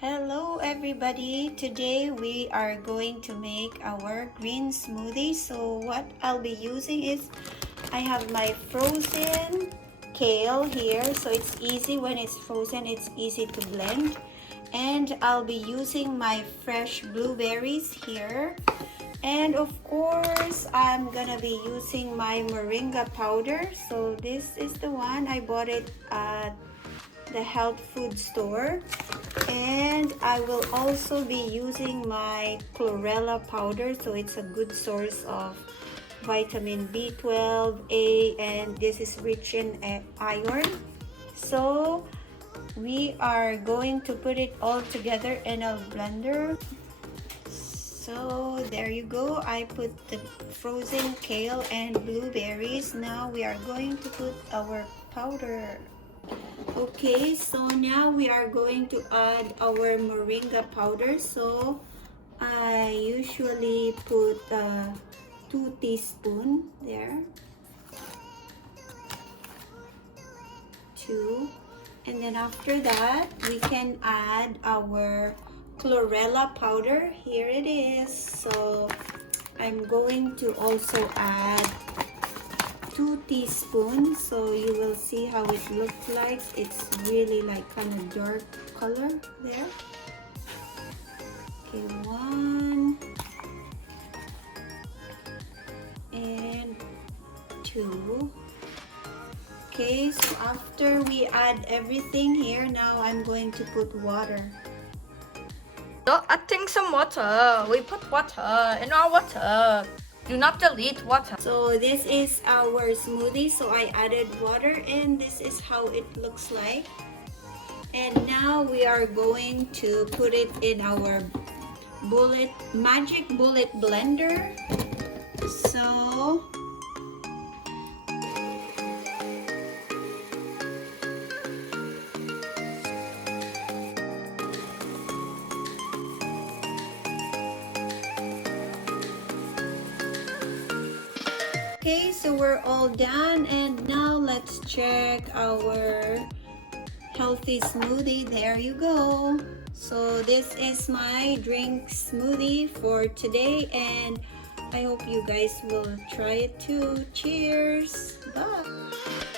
Hello everybody, today we are going to make our green smoothie. So what I'll be using is I have my frozen kale here, so it's easy when it's frozen, it's easy to blend. And I'll be using my fresh blueberries here, and of course I'm gonna be using my moringa powder. So this is the one, I bought it at the health food store. And I will also be using my chlorella powder, so it's a good source of vitamin B12, A, and this is rich in iron. So we are going to put it all together in a blender. So there you go, I put the frozen kale and blueberries. Now we are going to put our powder. Okay, so now we are going to add our moringa powder. So I usually put 2 teaspoons there, 2, and then after that we can add our chlorella powder. Here it is. So I'm going to also add 2 teaspoons, so you will see how it looks like. It's really like kind of dark color there. Okay, 1 and 2. Okay, so after we add everything here, now I'm going to put water. So adding some water. We put water in our water. Do not delete water. So this is our smoothie, so I added water and this is how it looks like. And now we are going to put it in our magic bullet blender. So okay, so we're all done, and now let's check our healthy smoothie. There you go. So this is my drink smoothie for today, and I hope you guys will try it too. Cheers. Bye.